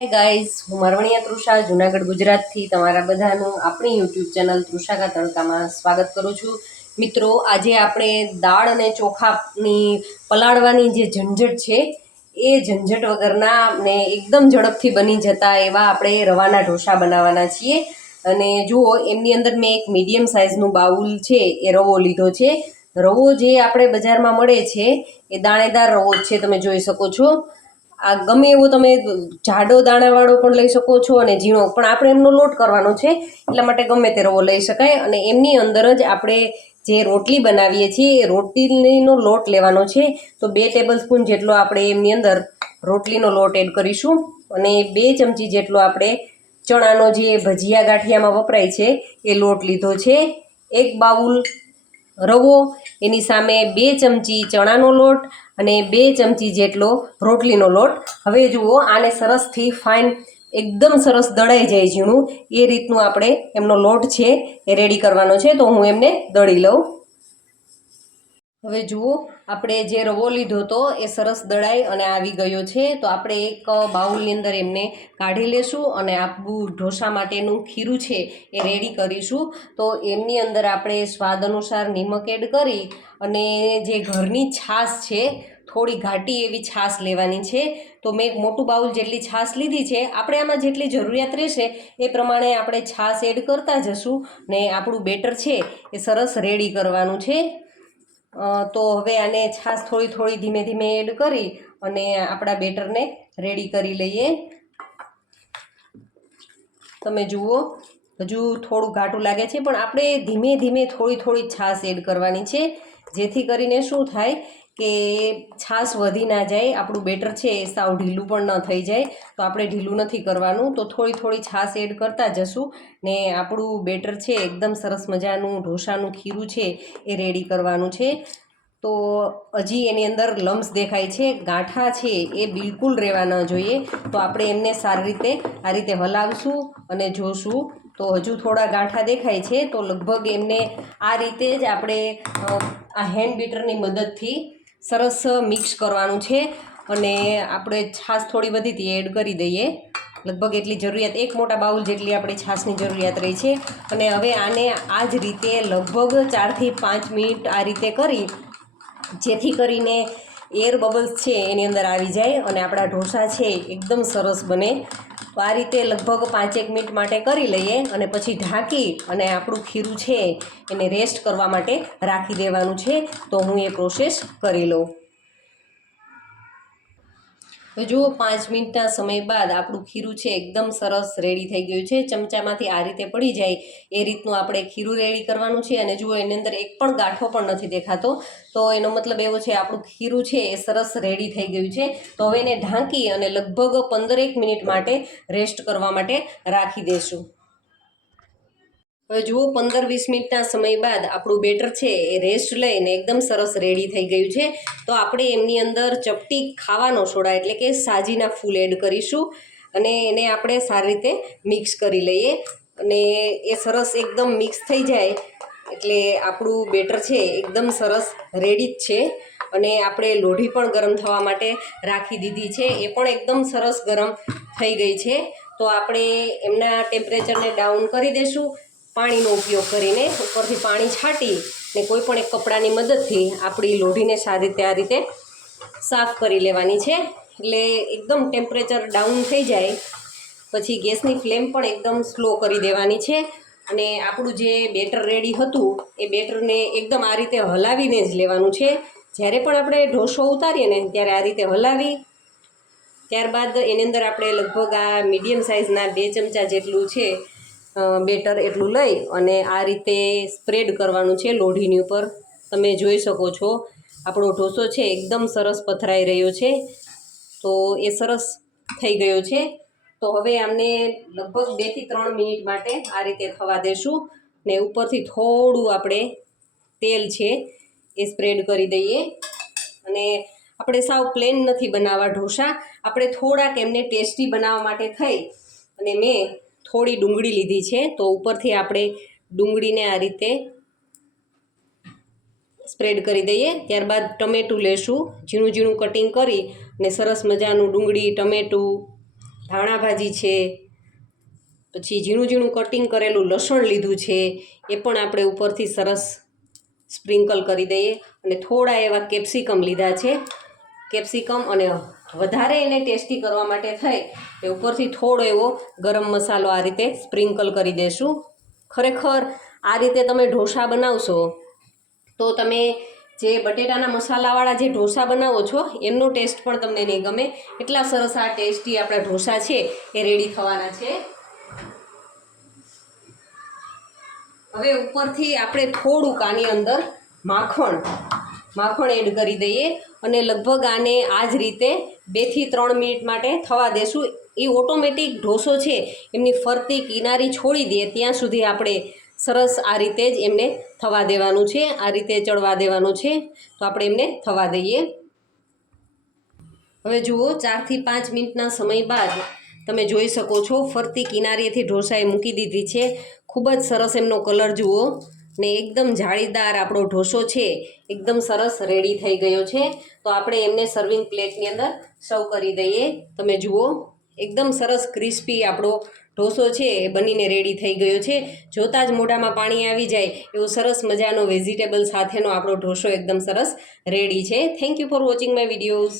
Hi guys, હું મારવણિયા તૃષા જુનાગઢ ગુજરાતથી તમારા બધાનું આપણી યુટ્યુબ ચેનલ તૃષા કા તડકામાં સ્વાગત કરું છું. મિત્રો, આજે આપણે દાળ અને ચોખાની પલાળવાની જે ઝંઝટ છે એ ઝંઝટ વગરના ને એકદમ ઝડપથી બની જતા એવા આપણે રવાના ઢોસા બનાવવાના છીએ. અને જુઓ, એમની અંદર મેં એક મીડિયમ સાઇઝનું બાઉલ છે એ રવો લીધો છે. રવો જે આપણે બજારમાં મળે છે એ દાણેદાર રવો જ છે, તમે જોઈ શકો છો. આ ગમે એવો તમે જાડો દાણાવાળો પણ લઈ શકો છો અને ઝીણો, પણ આપણે એમનો લોટ કરવાનો છે એટલા માટે ગમે તે રવો લઈ શકાય. અને એમની અંદર જ આપણે જે રોટલી બનાવીએ છીએ એ રોટલીનો લોટ લેવાનો છે. તો 2 ટેબલ સ્પૂન જેટલો આપણે એમની અંદર રોટલીનો લોટ એડ કરીશું અને 2 ચમચી જેટલો આપણે ચણાનો જે ભજીયા ગાંઠિયામાં વપરાય છે એ લોટ લીધો છે. 1 બાઉલ રવો, એની સામે 2 ચમચી ચણાનો લોટ અને 2 ચમચી જેટલો રોટલીનો લોટ. હવે જુઓ, આને સરસથી ફાઇન એકદમ સરસ દળાઈ જાય ઝીણું એ રીતનું આપણે એમનો લોટ છે એ રેડી કરવાનો છે. તો હું એમને દળી લઉં. હવે જુઓ, આપણે જે રવો લીધો હતો એ સરસ દળાઈ અને આવી ગયો છે. તો આપણે એક બાઉલની અંદર એમને કાઢી લેશું અને આપણું ઢોસા માટેનું ખીરું છે એ રેડી કરીશું. તો એમની અંદર આપણે સ્વાદ અનુસાર નિમક એડ કરી અને જે ઘરની છાશ છે, થોડી ઘાટી એવી છાશ લેવાની છે. તો મેં એક મોટું બાઉલ જેટલી છાશ લીધી છે. આપણે આમાં જેટલી જરૂરિયાત રહેશે એ પ્રમાણે આપણે છાશ એડ કરતા જશું ને આપણું બેટર છે એ સરસ રેડી કરવાનું છે. તો હવે આને છાશ થોડી થોડી ધીમે ધીમે એડ કરી અને આપણા બેટરને રેડી કરી લઈએ. તમે જુઓ, હજુ થોડું ઘાટું લાગે છે, પણ આપણે ધીમે ધીમે થોડી થોડી છાશ એડ કરવાની છે, જેથી કરીને શું થાય કે છાશ વધી ના જાય, આપણું બેટર છે એ સાવ ઢીલું પણ ન થઈ જાય. તો આપણે ઢીલું નથી કરવાનું, તો થોડી થોડી છાશ એડ કરતા જશું ને આપણું બેટર છે એકદમ સરસ મજાનું ઢોસાનું ખીરું છે એ રેડી કરવાનું છે. તો હજી એની અંદર લમ્સ દેખાય છે, ગાંઠા છે એ બિલકુલ રહેવા ન જોઈએ. તો આપણે એમને સારી રીતે આ રીતે હલાવશું અને જોશું. તો હજુ થોડા ગાંઠા દેખાય છે, તો લગભગ એમને આ રીતે જ આપણે આ હેન્ડ બીટરની મદદથી સરસ મિક્સ કરવાનું છે. અને આપણે છાશ થોડી વધી હતી એડ કરી દઈએ. લગભગ એટલી જરૂરિયાત, 1 મોટા બાઉલ જેટલી આપણી છાશની જરૂરિયાત રહી છે. અને હવે આને આ જ રીતે લગભગ 4 થી 5 મિનિટ આ રીતે કરી, જેથી કરીને એર બબલ્સ છે એની અંદર આવી જાય અને આપણા ઢોસા છે એકદમ સરસ બને. તો આ રીતે લગભગ 5-1 મિનિટ માટે કરી લઈએ અને પછી ઢાંકી અને આપણું ખીરું છે એને રેસ્ટ કરવા માટે રાખી દેવાનું છે. તો હું એ પ્રોસેસ કરી લઉં. હવે જુઓ, 5 મિનિટના સમય બાદ આપણું ખીરું છે એકદમ સરસ રેડી થઈ ગયું છે. ચમચામાંથી આ રીતે પડી જાય એ રીતનું આપણે ખીરું રેડી કરવાનું છે. અને જુઓ, એની અંદર એક પણ ગાંઠો પણ નથી દેખાતો. તો એનો મતલબ એવો છે આપણું ખીરું છે એ સરસ રેડી થઈ ગયું છે. તો હવે એને ઢાંકી અને લગભગ 15-1 મિનિટ માટે રેસ્ટ કરવા માટે રાખી દેશું. હવે જુઓ, 15-20 મિનિટના સમય બાદ આપણું બેટર છે એ રેસ્ટ લઈને એકદમ સરસ રેડી થઈ ગયું છે. તો આપણે એમની અંદર ચપટી ખાવાનો સોડા એટલે કે સાજીના ફૂલ એડ કરીશું અને એને આપણે સારી રીતે મિક્સ કરી લઈએ. અને એ સરસ એકદમ મિક્સ થઈ જાય એટલે આપણું બેટર છે એકદમ સરસ રેડી જ છે. અને આપણે લોઢી પણ ગરમ થવા માટે રાખી દીધી છે, એ પણ એકદમ સરસ ગરમ થઈ ગઈ છે. તો આપણે એમના ટેમ્પરેચરને ડાઉન કરી દઈશું પાણીનો ઉપયોગ કરીને. ઉપરથી પાણી છાંટી ને કોઈ પણ એક કપડાની મદદથી આપણી લોઢીને સારી રીતે આ રીતે સાફ કરી લેવાની છે. એટલે એકદમ ટેમ્પરેચર ડાઉન થઈ જાય પછી ગેસની ફ્લેમ પણ એકદમ સ્લો કરી દેવાની છે. અને આપણું જે બેટર રેડી હતું એ બેટરને એકદમ આ રીતે હલાવીને જ લેવાનું છે. જ્યારે પણ આપણે ઢોસો ઉતારીએ ને ત્યારે આ રીતે હલાવી, ત્યારબાદ એની અંદર આપણે લગભગ આ મીડિયમ સાઇઝના 2 ચમચા જેટલું છે બેટર એટલું લઈ અને આ રીતે સ્પ્રેડ કરવાનું છે લોઢીની ઉપર. તમે જોઈ શકો છો આપણો ઢોસો છે એકદમ સરસ પથરાઈ રહ્યો છે. તો એ સરસ થઈ ગયો છે. તો હવે આમને લગભગ 2 થી 3 મિનિટ માટે આ રીતે થવા દેશું ને ઉપરથી થોડું આપણે તેલ છે એ સ્પ્રેડ કરી દઈએ. અને આપણે સાવ પ્લેન નથી બનાવવા ઢોસા, આપણે થોડાક એમને ટેસ્ટી બનાવવા માટે થઈ અને મેં થોડી ડુંગળી લીધી છે. તો ઉપરથી આપણે ડુંગળીને આ રીતે સ્પ્રેડ કરી દઈએ. ત્યારબાદ ટમેટું લેશું, ઝીણું ઝીણું કટિંગ કરી અને સરસ મજાનું ડુંગળી, ટમેટું ધાણા ભાજી છે, પછી ઝીણું ઝીણું કટિંગ કરેલું લસણ લીધું છે, એ પણ આપણે ઉપરથી સરસ સ્પ્રિંકલ કરી દઈએ. અને થોડા એવા કેપ્સિકમ લીધા છે, કેપ્સિકમ, અને વધારે એને ટેસ્ટી કરવા માટે થાય એ ઉપરથી થોડો એવો ગરમ મસાલો આ રીતે સ્પ્રિંકલ કરી દેશું. ખરેખર આ રીતે તમે ઢોસા બનાવશો તો તમે જે બટેટાના મસાલાવાળા જે ઢોસા બનાવો છો એમનો ટેસ્ટ પણ તમને નહીં ગમે. એટલા સરસ આ ટેસ્ટી આપણા ઢોસા છે એ રેડી થવાના છે. હવે ઉપરથી આપણે થોડુંક આની અંદર માખણ એડ કરી દઈએ અને લગભગ આને આ જ રીતે 2 થી 3 મિનિટ માટે થવા દેશું. એ ઓટોમેટિક ઢોસો છે એમની ફરતી કિનારી છોડી દે ત્યાં સુધી આપણે સરસ આ રીતે જ એમને થવા દેવાનું છે, આ રીતે ચડવા દેવાનું છે. તો આપણે એમને થવા દઈએ. હવે જુઓ 4 થી 5 મિનિટના સમય બાદ તમે જોઈ શકો છો ફરતી કિનારીએથી ઢોસાએ મૂકી દીધી છે. ખૂબ જ સરસ એમનો કલર જુઓ ને એકદમ જાળીદાર આપણો ઢોસો છે એકદમ સરસ રેડી થઈ ગયો છે. તો આપણે એમને સર્વિંગ પ્લેટની અંદર સર્વ કરી દઈએ. તમે જુઓ એકદમ સરસ ક્રિસ્પી આપણો ઢોસો છે એ બનીને રેડી થઈ ગયો છે. જોતાં જ મોઢામાં પાણી આવી જાય એવો સરસ મજાનો વેજીટેબલ સાથેનો આપણો ઢોસો એકદમ સરસ રેડી છે. Thank you for watching my videos.